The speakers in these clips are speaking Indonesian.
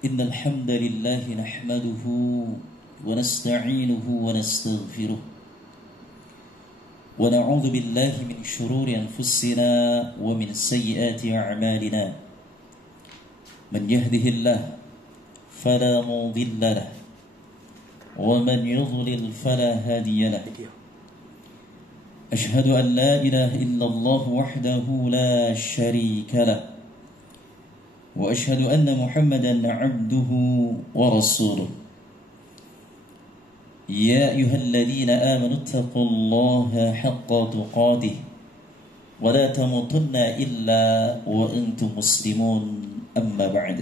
إن الحمد لله نحمده ونستعينه ونستغفره ونعوذ بالله من شرور أنفسنا ومن سيئات أعمالنا من يهده الله فلا مضل له ومن يضلل فلا هادي له أشهد أن لا إله إلا الله وحده لا شريك له وأشهد أن محمدا عبده ورسوله يا أيها الذين آمنوا اتقوا الله حق تقاته ولا تموتن إلا وأنتم مسلمون أما بعد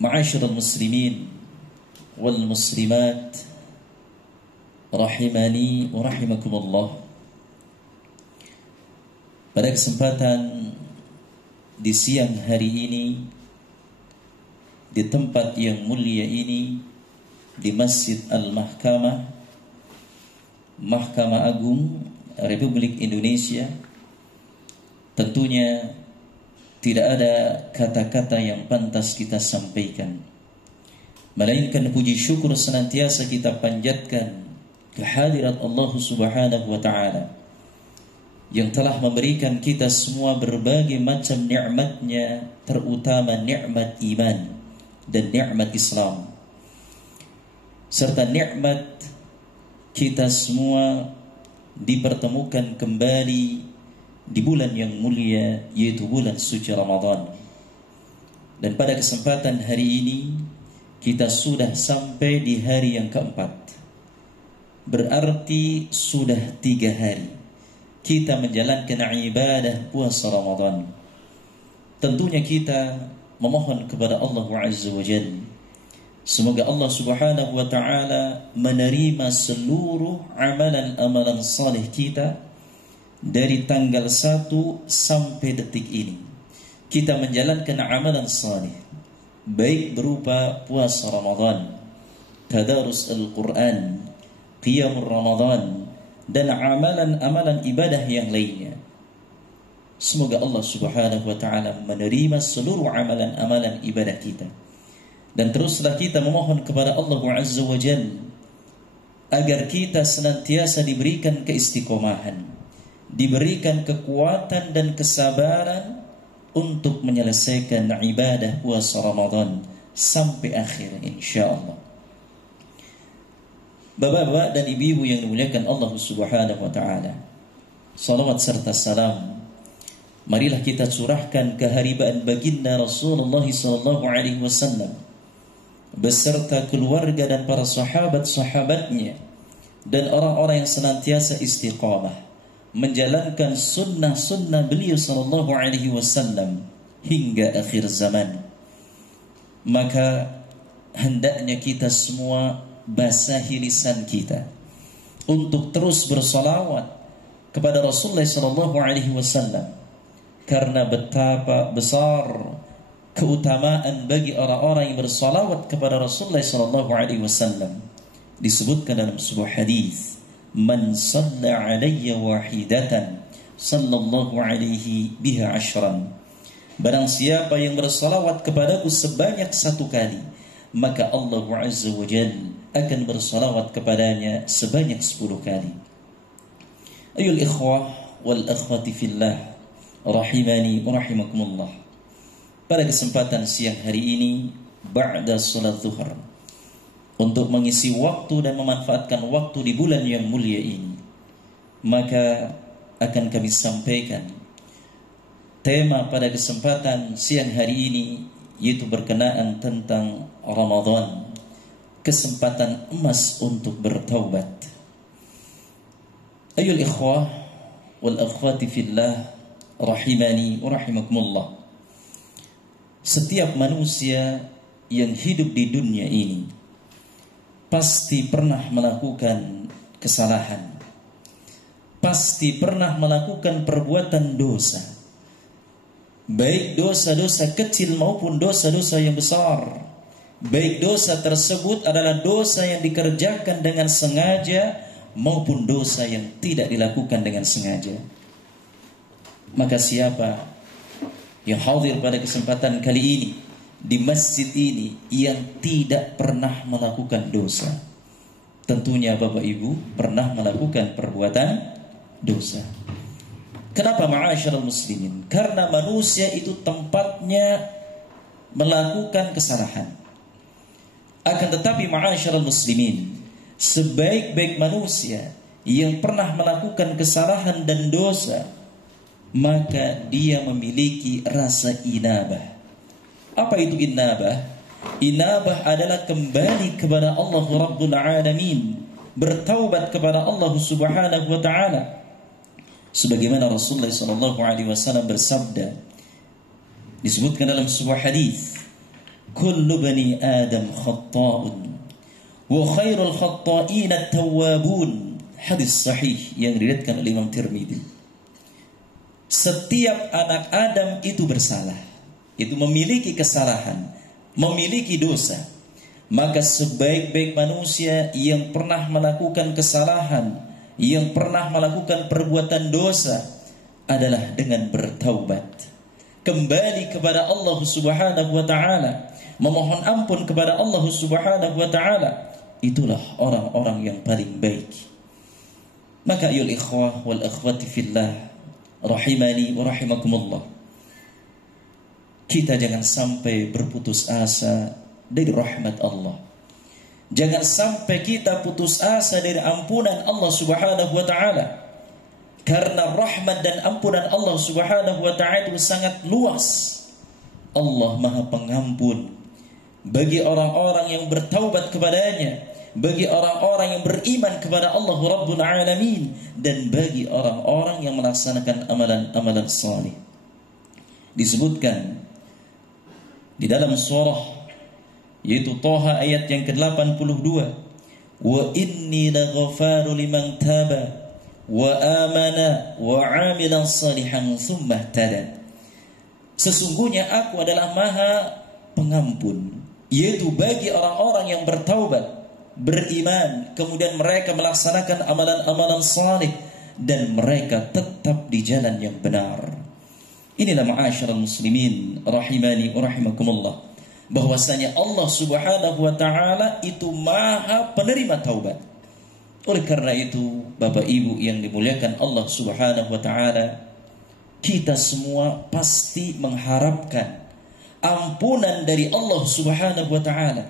معاشر المسلمين والmuslimat rahimani wa rahimakumullah. Pada kesempatan di siang hari ini di tempat yang mulia ini di Masjid Al-Mahkamah, Mahkamah Agung Republik Indonesia, tentunya tidak ada kata-kata yang pantas kita sampaikan, melainkan puji syukur senantiasa kita panjatkan kehadirat Allah Subhanahu wa ta'ala yang telah memberikan kita semua berbagai macam nikmatnya, terutama nikmat iman dan nikmat Islam, serta nikmat kita semua dipertemukan kembali di bulan yang mulia, yaitu bulan suci Ramadan. Dan pada kesempatan hari ini kita sudah sampai di hari yang keempat. Berarti sudah 3 hari kita menjalankan ibadah puasa Ramadan. Tentunya kita memohon kepada Allah Azza wa Jalla, semoga Allah Subhanahu wa ta'ala menerima seluruh amalan-amalan saleh kita dari tanggal 1 sampai detik ini. Kita menjalankan amalan saleh, baik berupa puasa Ramadan, tadarus Al-Quran, qiyamul Ramadan, dan amalan-amalan ibadah yang lainnya. Semoga Allah Subhanahu wa ta'ala menerima seluruh amalan-amalan ibadah kita. Dan teruslah kita memohon kepada Allah Azza wa Jalla agar kita senantiasa diberikan keistiqomahan, diberikan kekuatan dan kesabaran untuk menyelesaikan ibadah puasa Ramadan sampai akhir insyaallah. Bapak-bapak dan ibu-ibu yang dimuliakan Allah Subhanahu wa ta'ala, salawat serta salam marilah kita curahkan keharibaan baginda Rasulullah sallallahu alaihi wasallam beserta keluarga dan para sahabat-sahabatnya dan orang-orang yang senantiasa istiqamah menjalankan sunnah-sunnah beliau sallallahu alaihi wasallam hingga akhir zaman. Maka hendaknya kita semua basahi lisan kita untuk terus bersalawat kepada Rasulullah sallallahu alaihi wasallam, karena betapa besar keutamaan bagi orang-orang yang bersalawat kepada Rasulullah sallallahu alaihi wasallam. Disebutkan dalam sebuah hadis, man shalla alayya wahidatan sallallahu alaihi biha ashran, barang siapa yang bersalawat kepadaku sebanyak 1 kali, maka Allah Azza wa Jalla akan bersalawat kepadanya sebanyak 10 kali. Ayul ikhwah wal akhwati fillah rahimani wa rahimakumullah. Pada kesempatan siang hari ini ba'da salat zuhur, untuk mengisi waktu dan memanfaatkan waktu di bulan yang mulia ini, maka akan kami sampaikan tema pada kesempatan siang hari ini, yaitu berkenaan tentang Ramadan, kesempatan emas untuk bertaubat. Ayul ikhwah wal akhwati fillah rahimani wa rahimakumullah. Setiap manusia yang hidup di dunia ini pasti pernah melakukan kesalahan, pasti pernah melakukan perbuatan dosa, baik dosa-dosa kecil maupun dosa-dosa yang besar. Baik dosa tersebut adalah dosa yang dikerjakan dengan sengaja maupun dosa yang tidak dilakukan dengan sengaja. Maka siapa yang hadir pada kesempatan kali ini di masjid ini yang tidak pernah melakukan dosa? Tentunya Bapak Ibu pernah melakukan perbuatan dosa. Kenapa ma'asyiral muslimin? Karena manusia itu tempatnya melakukan kesalahan. Akan tetapi ma'asyiral muslimin, sebaik-baik manusia yang pernah melakukan kesalahan dan dosa, maka dia memiliki rasa inabah. Apa itu inabah? Inabah adalah kembali kepada Allah Rabbul Alamin, bertaubat kepada Allah Subhanahu wa taala. Sebagaimana Rasulullah SAW bersabda, disebutkan dalam sebuah hadis, kullu bani Adam khatta'un wa khairul khatta'in at-tawwabun. Hadis sahih yang diriwayatkan oleh Imam Tirmidzi. Setiap anak Adam itu bersalah, itu memiliki kesalahan, memiliki dosa. Maka sebaik-baik manusia yang pernah melakukan kesalahan, yang pernah melakukan perbuatan dosa adalah dengan bertaubat, kembali kepada Allah Subhanahu wa taala, memohon ampun kepada Allah Subhanahu wa taala. Itulah orang-orang yang paling baik. Maka ayol ikhwah wal akhwati fillah, rahimani wa rahimakumullah, kita jangan sampai berputus asa dari rahmat Allah. Jangan sampai kita putus asa dari ampunan Allah Subhanahu wa taala. Karena rahmat dan ampunan Allah Subhanahu wa taala itu sangat luas. Allah Maha Pengampun bagi orang-orang yang bertaubat kepadanya, bagi orang-orang yang beriman kepada Allah Rabbul Alamin, dan bagi orang-orang yang melaksanakan amalan-amalan saleh. Disebutkan di dalam surah yaitu Toha ayat yang ke-82, wa inni laghafaru liman taba wa amana wa amila salihan tsumma ihtada. Sesungguhnya aku adalah Maha Pengampun, yaitu bagi orang-orang yang bertaubat, beriman, kemudian mereka melaksanakan amalan-amalan saleh dan mereka tetap di jalan yang benar. Inilah ma'asyiral muslimin rahimani wa rahimakumullah, bahwasanya Allah Subhanahu wa taala itu Maha penerima taubat. Oleh karena itu, Bapak Ibu yang dimuliakan Allah Subhanahu wa taala, kita semua pasti mengharapkan ampunan dari Allah Subhanahu wa taala.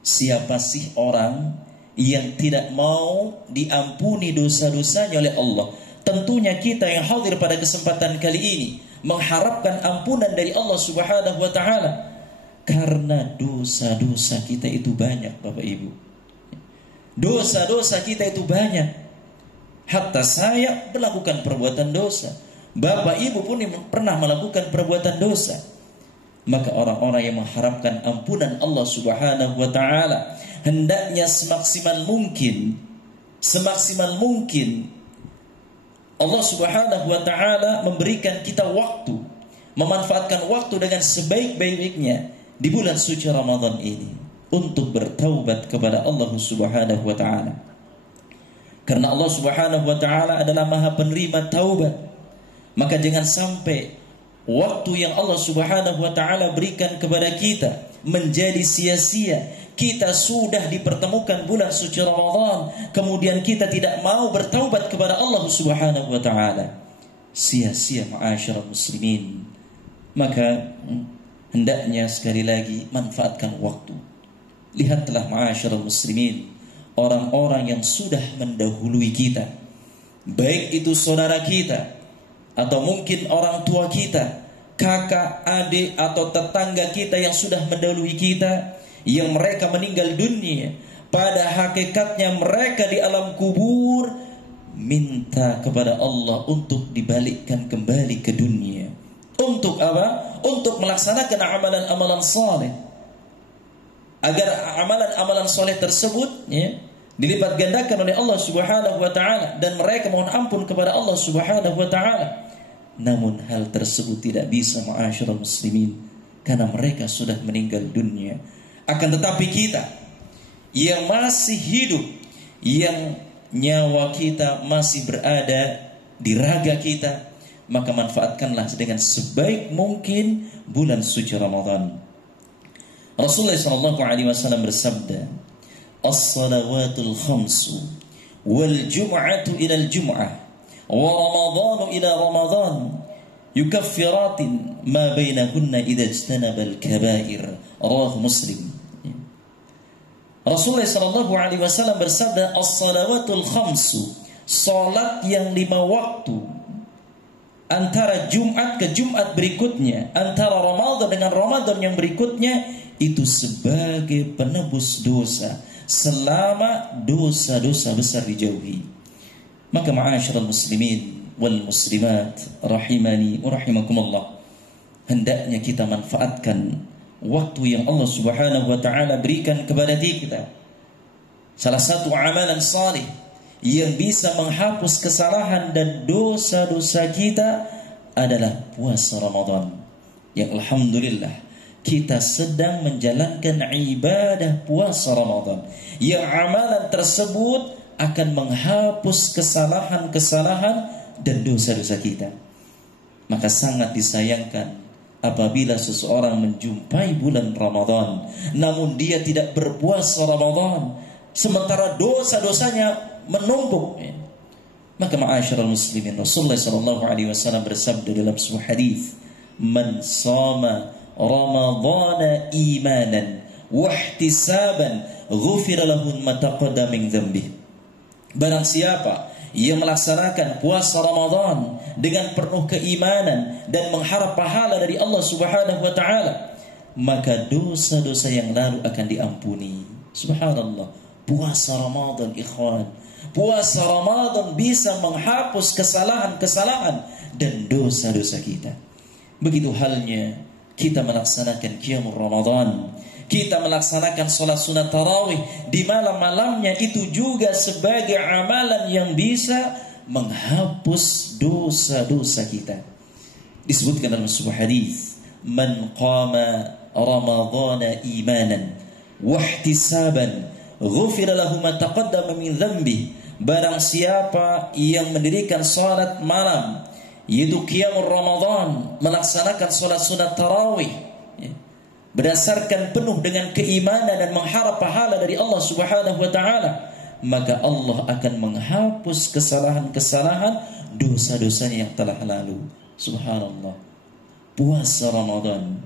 Siapa sih orang yang tidak mau diampuni dosa-dosanya oleh Allah? Tentunya kita yang hadir pada kesempatan kali ini mengharapkan ampunan dari Allah Subhanahu wa taala. Karena dosa-dosa kita itu banyak, Bapak Ibu. Dosa-dosa kita itu banyak. Hatta saya melakukan perbuatan dosa. Bapak Ibu pun pernah melakukan perbuatan dosa. Maka orang-orang yang mengharapkan ampunan Allah Subhanahu wa taala, hendaknya semaksimal mungkin Allah Subhanahu wa taala memberikan kita waktu, memanfaatkan waktu dengan sebaik-baiknya di bulan suci Ramadan ini untuk bertaubat kepada Allah Subhanahu wa taala. Karena Allah Subhanahu wa taala adalah Maha penerima taubat. Maka jangan sampai waktu yang Allah Subhanahu wa taala berikan kepada kita menjadi sia-sia. Kita sudah dipertemukan bulan suci Ramadan, kemudian kita tidak mau bertaubat kepada Allah Subhanahu wa taala. Sia-sia ma'asyiral muslimin. Maka hendaknya sekali lagi manfaatkan waktu. Lihatlah ma'asyiral muslimin, orang-orang yang sudah mendahului kita, baik itu saudara kita atau mungkin orang tua kita, kakak, adik atau tetangga kita yang sudah mendahului kita, yang mereka meninggal dunia. Pada hakikatnya mereka di alam kubur minta kepada Allah untuk dibalikkan kembali ke dunia. Untuk apa? Untuk melaksanakan amalan-amalan saleh, agar amalan-amalan saleh tersebut dilipat gandakan oleh Allah Subhanahu wa taala, dan mereka mohon ampun kepada Allah Subhanahu wa taala. Namun hal tersebut tidak bisa ma'asyiral muslimin, karena mereka sudah meninggal dunia. Akan tetapi kita yang masih hidup, yang nyawa kita masih berada di raga kita, maka manfaatkanlah dengan sebaik mungkin bulan suci Ramadan. Rasulullah sallallahu alaihi wasallam bersabda, "As-salawatul khamsu wal jum'atu ila al-jum'ah wa ramadhanu ila ramadhan yukaffiratin ma bainahunna idza ijtanaba al-kaba'ir." Rawahu Muslim. Rasulullah sallallahu alaihi wasallam bersabda, "As-salawatul khamsu," salat yang 5 waktu, antara Jumat ke Jumat berikutnya, antara Ramadan dengan Ramadan yang berikutnya, itu sebagai penebus dosa selama dosa-dosa besar dijauhi. Maka ma'asyiral muslimin wal muslimat rahimani wa rahimakumullah, hendaknya kita manfaatkan waktu yang Allah Subhanahu wa taala berikan kepada kita. Salah satu amalan salih yang bisa menghapus kesalahan dan dosa-dosa kita adalah puasa Ramadan. Yang alhamdulillah kita sedang menjalankan ibadah puasa Ramadan, yang amalan tersebut akan menghapus kesalahan-kesalahan dan dosa-dosa kita. Maka sangat disayangkan apabila seseorang menjumpai bulan Ramadan namun dia tidak berpuasa Ramadan, sementara dosa-dosanya menumpuk. Maka ma'asyiral muslimin, Rasulullah sallallahu alaihi wasallam bersabda dalam sebuah hadis, "Man shama Ramadhana imanan wa ihtisaban ghufira lahu ma taqaddama min dhanbihi." Barang siapa yang melaksanakan puasa Ramadan dengan penuh keimanan dan mengharap pahala dari Allah Subhanahu wa taala, maka dosa-dosa yang lalu akan diampuni. Subhanallah, puasa Ramadan ikhwan, puasa Ramadan bisa menghapus kesalahan-kesalahan dan dosa-dosa kita. Begitu halnya kita melaksanakan qiyamul Ramadan, kita melaksanakan salat sunat tarawih di malam-malamnya, itu juga sebagai amalan yang bisa menghapus dosa-dosa kita. Disebutkan dalam sebuah hadis, "Man qama Ramadhana imanan wa ihtisaban ghufira lahu ma taqaddama min dhanbihi." Barang siapa yang mendirikan salat malam, yaitu qiyamul Ramadan, melaksanakan salat sunat tarawih berdasarkan penuh dengan keimanan dan mengharap pahala dari Allah Subhanahu wa taala, maka Allah akan menghapus kesalahan-kesalahan dosa-dosanya yang telah lalu. Subhanallah. Puasa Ramadan,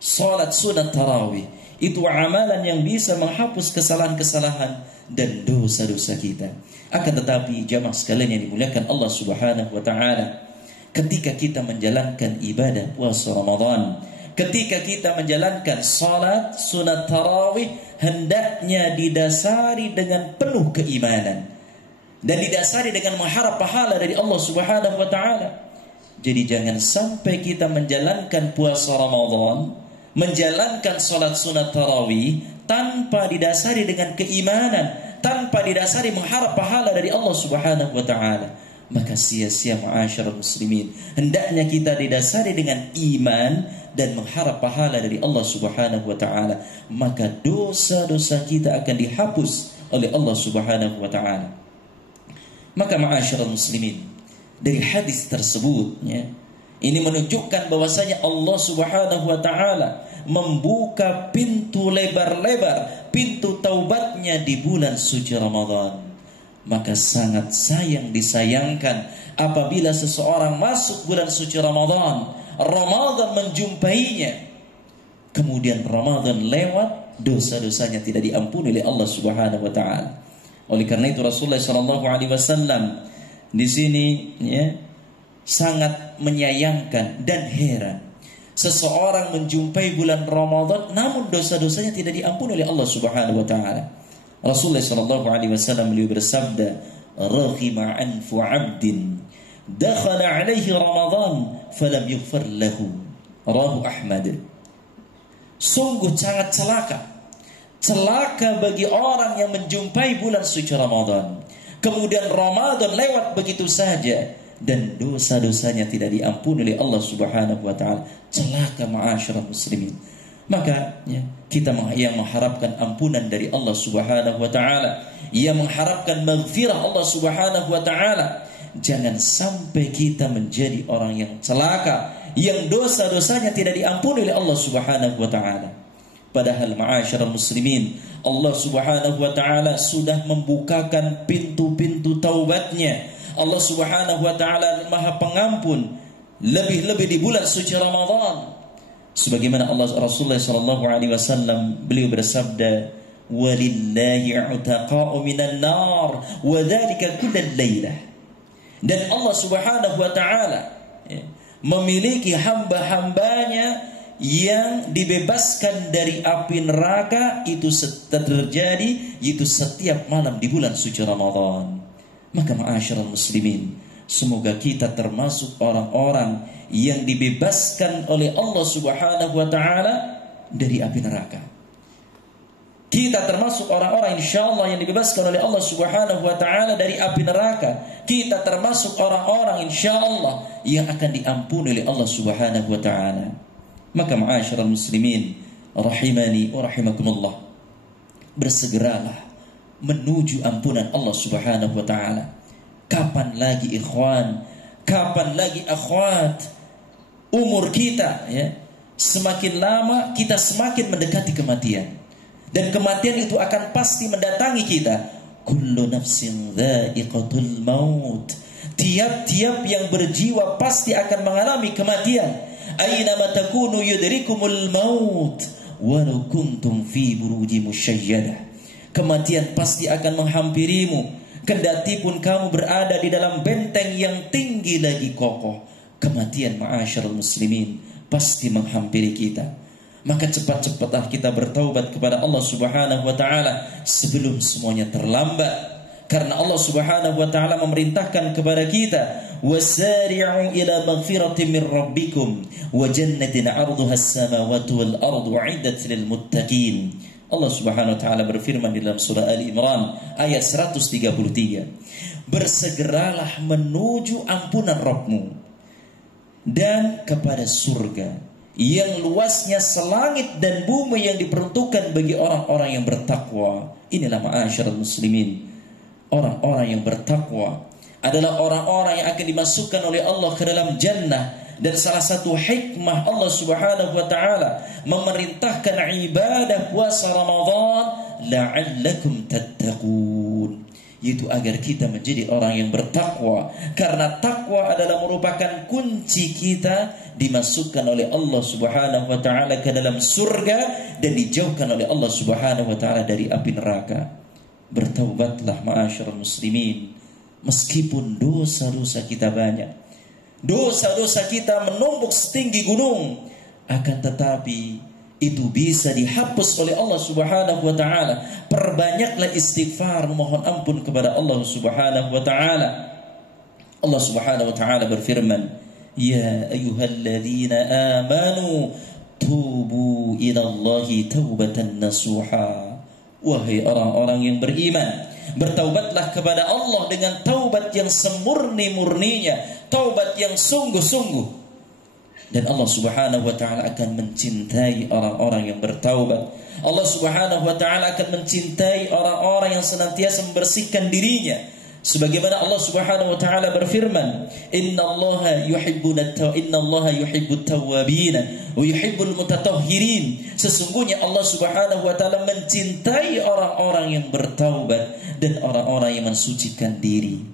salat sunat tarawih, itu amalan yang bisa menghapus kesalahan-kesalahan dan dosa-dosa kita. Akan tetapi jamaah sekalian yang dimuliakan Allah Subhanahu wa taala, ketika kita menjalankan ibadah puasa Ramadan, ketika kita menjalankan salat sunat tarawih, hendaknya didasari dengan penuh keimanan dan didasari dengan mengharap pahala dari Allah Subhanahu wa taala. Jadi jangan sampai kita menjalankan puasa Ramadan, menjalankan salat sunat tarawih tanpa didasari dengan keimanan, tanpa didasari mengharap pahala dari Allah Subhanahu wa taala. Maka sia-sia ma'asyiral muslimin. Hendaknya kita didasari dengan iman dan mengharap pahala dari Allah Subhanahu wa taala, maka dosa-dosa kita akan dihapus oleh Allah Subhanahu wa taala. Maka ma'asyiral muslimin, dari hadis tersebut ini menunjukkan bahwasanya Allah Subhanahu wa taala membuka pintu lebar-lebar, pintu taubatnya di bulan suci Ramadan. Maka sangat disayangkan apabila seseorang masuk bulan suci Ramadan, Ramadan menjumpainya, kemudian Ramadan lewat, dosa-dosanya tidak diampuni oleh Allah Subhanahu wa taala. Oleh karena itu Rasulullah sallallahu alaihi wasallam di sini sangat menyayangkan dan heran seseorang menjumpai bulan Ramadan namun dosa-dosanya tidak diampuni oleh Allah Subhanahu wa taala. Rasulullah sallallahu alaihi wasallam beliau bersabda, "Raghima anfu 'abdin dakhala 'alaihi Ramadan falam yughfar lahu." Rawahu Ahmad. Sungguh sangat celaka bagi orang yang menjumpai bulan suci Ramadan, kemudian Ramadan lewat begitu saja dan dosa-dosanya tidak diampuni oleh Allah Subhanahu wa taala. Celaka ma'asyiral muslimin. Maka kita yang mengharapkan ampunan dari Allah Subhanahu wa taala, yang mengharapkan maghfirah Allah Subhanahu wa taala, jangan sampai kita menjadi orang yang celaka, yang dosa-dosanya tidak diampuni oleh Allah Subhanahu wa taala. Padahal ma'asyiral muslimin, Allah Subhanahu wa taala sudah membukakan pintu-pintu taubatnya. Allah Subhanahu wa taala Maha Pengampun, lebih-lebih di bulan suci Ramadan. Sebagaimana Rasulullah sallallahu alaihi wasallam beliau bersabda, "Walillahi 'utaqa'u minan nar wa dzalika kullal lailah." Dan Allah Subhanahu wa taala memiliki hamba-hambanya yang dibebaskan dari api neraka, itu terjadi itu setiap malam di bulan suci Ramadan. Maka ma'asyiral muslimin, semoga kita termasuk orang-orang yang dibebaskan oleh Allah Subhanahu wa taala dari api neraka. Kita termasuk orang-orang insyaallah yang dibebaskan oleh Allah Subhanahu wa taala dari api neraka. Kita termasuk orang-orang insyaallah yang akan diampuni oleh Allah Subhanahu wa taala. Maka ma'asyiral muslimin rahimani wa rahimakumullah, bersegeralah menuju ampunan Allah Subhanahu wa taala. Kapan lagi ikhwan, kapan lagi akhwat, umur kita semakin lama kita semakin mendekati kematian. Dan kematian itu akan pasti mendatangi kita. Kullu nafsin dha'iqatul maut. Tiap-tiap yang berjiwa pasti akan mengalami kematian. Aina ma takunu yudrikumul maut walau kuntum fi buruji musyayyadah. Kematian pasti akan menghampirimu, kendati pun kamu berada di dalam benteng yang tinggi lagi kokoh. Kematian ma'asyiral muslimin pasti menghampiri kita. Maka cepat-cepatlah kita bertaubat kepada Allah Subhanahu wa taala sebelum semuanya terlambat. Karena Allah Subhanahu wa taala memerintahkan kepada kita, wasari'u ila maghfiratin min rabbikum wa jannatin 'arduha as-samawati wal ardu 'iddat lil muttaqin. Allah Subhanahu wa taala berfirman di dalam surah Ali Imran ayat 133, bersegeralah menuju ampunan Rabbmu dan kepada surga yang luasnya selangit dan bumi yang diperuntukkan bagi orang-orang yang bertakwa. Inilah ma'asyiral muslimin, orang-orang yang bertakwa adalah orang-orang yang akan dimasukkan oleh Allah ke dalam jannah. Dan salah satu hikmah Allah Subhanahu wa taala memerintahkan ibadah puasa Ramadan la'allakum tattaqun, yaitu agar kita menjadi orang yang bertakwa. Karena takwa adalah merupakan kunci kita dimasukkan oleh Allah Subhanahu wa taala ke dalam surga dan dijauhkan oleh Allah Subhanahu wa taala dari api neraka. Bertaubatlah ma'asyiral muslimin, meskipun dosa-dosa kita banyak. Dosa-dosa kita menumpuk setinggi gunung, akan tetapi itu bisa dihapus oleh Allah Subhanahu wa taala. Perbanyaklah istighfar, mohon ampun kepada Allah Subhanahu wa taala. Allah Subhanahu wa taala berfirman, ya ayyuhalladzina amanu tubu ilallahi taubatan nasuha. Wahai orang-orang yang beriman, bertaubatlah kepada Allah dengan taubat yang semurni-murninya, taubat yang sungguh-sungguh. Dan Allah Subhanahu wa taala akan mencintai orang-orang yang bertaubat. Allah Subhanahu wa taala akan mencintai orang-orang yang senantiasa membersihkan dirinya. Sebagaimana Allah Subhanahu wa taala berfirman, innallaha yuhibbut tawwabin wa yuhibbul mutatahhirin. Sesungguhnya Allah Subhanahu wa taala mencintai orang-orang yang bertaubat dan orang-orang yang mensucikan diri.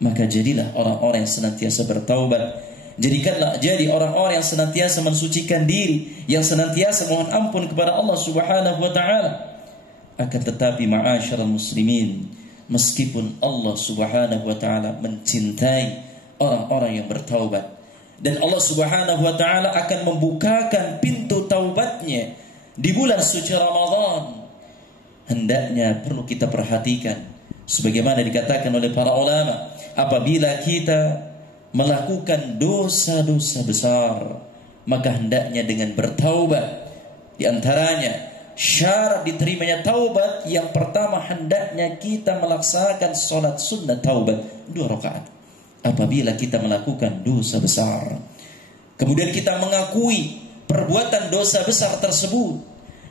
Maka jadilah orang-orang yang senantiasa bertaubat. Jadi orang-orang yang senantiasa mensucikan diri, yang senantiasa mohon ampun kepada Allah Subhanahu wa taala. Akan tetapi ma'asyiral muslimin, meskipun Allah Subhanahu wa taala mencintai orang-orang yang bertaubat dan Allah Subhanahu wa taala akan membukakan pintu taubatnya di bulan suci Ramadan, hendaknya perlu kita perhatikan sebagaimana dikatakan oleh para ulama, apabila kita melakukan dosa-dosa besar, maka hendaknya dengan bertaubat. Di antaranya syarat diterimanya taubat, yang pertama hendaknya kita melaksanakan sholat sunnah taubat 2 rakaat apabila kita melakukan dosa besar. Kemudian kita mengakui perbuatan dosa besar tersebut,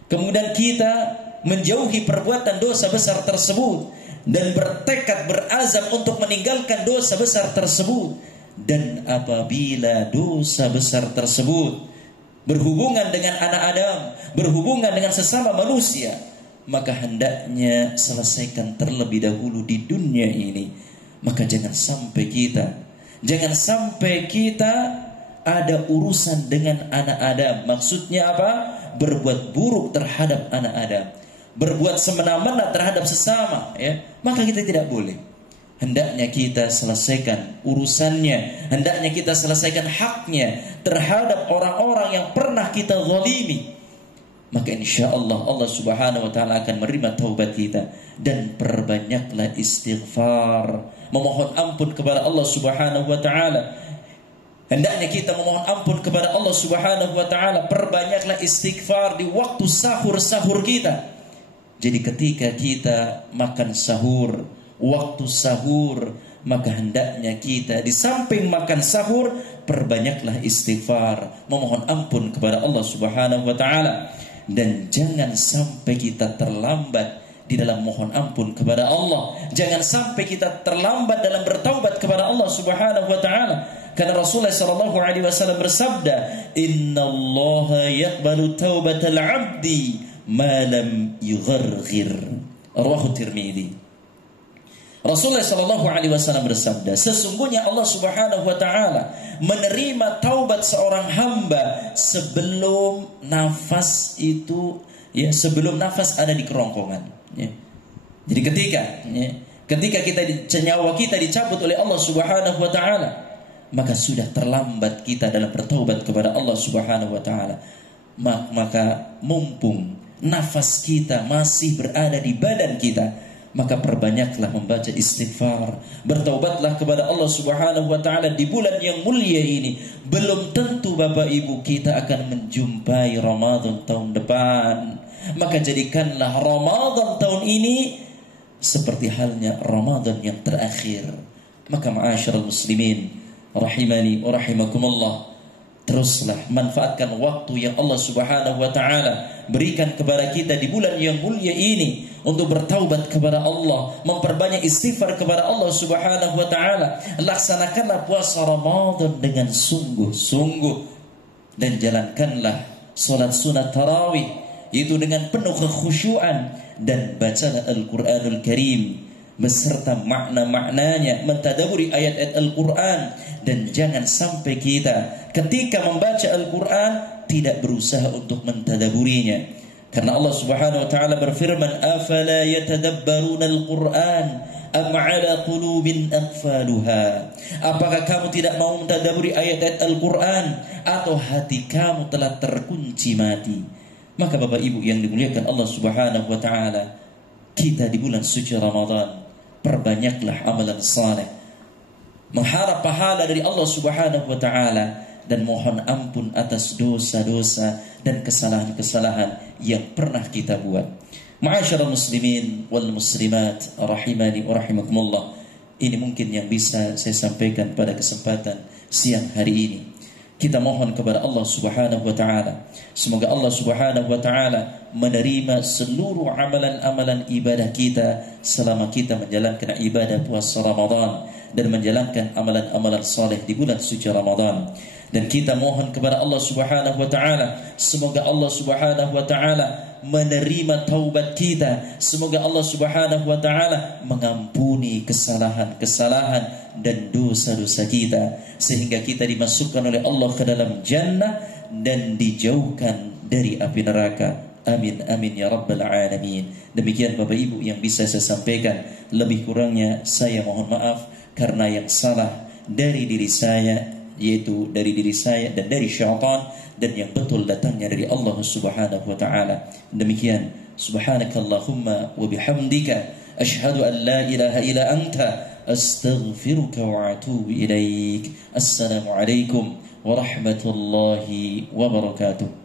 kemudian kita menjauhi perbuatan dosa besar tersebut dan bertekad, berazam untuk meninggalkan dosa besar tersebut. Dan apabila dosa besar tersebut berhubungan dengan anak Adam, berhubungan dengan sesama manusia, maka hendaknya selesaikan terlebih dahulu di dunia ini. Maka jangan sampai kita ada urusan dengan anak Adam. Maksudnya apa? Berbuat buruk terhadap anak Adam, berbuat semena-mena terhadap sesama, ya. Maka kita tidak boleh. Hendaknya kita selesaikan urusannya, hendaknya kita selesaikan haknya terhadap orang-orang yang pernah kita zalimi. Maka insya Allah Allah Subhanahu wa ta'ala akan menerima taubat kita. Dan perbanyaklah istighfar, memohon ampun kepada Allah Subhanahu wa ta'ala. Hendaknya kita memohon ampun kepada Allah Subhanahu wa ta'ala. Perbanyaklah istighfar di waktu sahur-sahur kita. Jadi ketika kita makan sahur, waktu sahur, maka hendaknya kita di samping makan sahur, perbanyaklah istighfar, memohon ampun kepada Allah Subhanahu wa ta'ala. Dan jangan sampai kita terlambat di dalam mohon ampun kepada Allah. Jangan sampai kita terlambat dalam bertaubat kepada Allah Subhanahu wa ta'ala. Karena Rasulullah sallallahu alaihi wasallam bersabda, "Innallaha yaqbalu taubatal 'abdi ma lam yugharghir." Rawahu Tirmidzi. Rasulullah sallallahu alaihi wasallam bersabda, sesungguhnya Allah Subhanahu wa taala menerima taubat seorang hamba sebelum nafas itu, ya, sebelum nafas ada di kerongkongan, ya. Jadi ketika nyawa kita dicabut oleh Allah Subhanahu wa taala, maka sudah terlambat kita dalam bertaubat kepada Allah Subhanahu wa taala. Maka mumpung nafas kita masih berada di badan kita, maka perbanyaklah membaca istighfar, bertaubatlah kepada Allah Subhanahu wa taala di bulan yang mulia ini. Belum tentu Bapak Ibu kita akan menjumpai Ramadan tahun depan. Maka jadikanlah Ramadan tahun ini seperti halnya Ramadan yang terakhir. Maka ma'asyiral muslimin rahimani wa rahimakumullah, teruslah manfaatkan waktu yang Allah Subhanahu wa taala berikan kepada kita di bulan yang mulia ini untuk bertaubat kepada Allah, memperbanyak istighfar kepada Allah Subhanahu wa taala. Laksanakanlah puasa Ramadan dengan sungguh-sungguh dan jalankanlah salat sunat tarawih, yaitu dengan penuh kekhusyuan, dan bacalah Al-Qur'anul Karim beserta makna-maknanya, mentadaburi ayat-ayat Al-Quran. Dan jangan sampai kita ketika membaca Al-Quran tidak berusaha untuk mentadaburinya. Karena Allah Subhanahu wa ta'ala berfirman, "Afala yatadabbaruna al-Quran am 'ala qulubin aqfaluha." Apakah kamu tidak mau mentadaburi ayat-ayat Al-Quran, atau hati kamu telah terkunci mati? Maka Bapak Ibu yang dimuliakan Allah Subhanahu wa ta'ala, kita di bulan suci Ramadan perbanyaklah amalan saleh, mengharap pahala dari Allah Subhanahu wa ta'ala, dan mohon ampun atas dosa-dosa dan kesalahan-kesalahan yang pernah kita buat. Ma'asyiral muslimin wal muslimat rahimani wa rahimakumullah, ini mungkin yang bisa saya sampaikan pada kesempatan siang hari ini. Kita mohon kepada Allah Subhanahu wa ta'ala, semoga Allah Subhanahu wa ta'ala menerima seluruh amalan-amalan ibadah kita selama kita menjalankan ibadah puasa Ramadan dan menjalankan amalan-amalan saleh di bulan suci Ramadan. Dan kita mohon kepada Allah Subhanahu wa ta'ala, semoga Allah Subhanahu wa ta'ala menerima taubat kita. Semoga Allah Subhanahu wa ta'ala mengampuni kesalahan-kesalahan dan dosa-dosa kita, sehingga kita dimasukkan oleh Allah ke dalam jannah dan dijauhkan dari api neraka. Amin amin ya rabbal alamin. Demikian Bapak Ibu yang bisa saya sampaikan. Lebih kurangnya saya mohon maaf, karena yang salah dari diri saya, yaitu dari diri saya dan dari syaitan, dan yang betul datangnya dari Allah Subhanahu wa ta'ala. Demikian, subhanakallahumma wa bihamdika asyhadu an la ilaha illa anta astaghfiruka wa atubu ilaik. Assalamualaikum warahmatullahi wabarakatuh.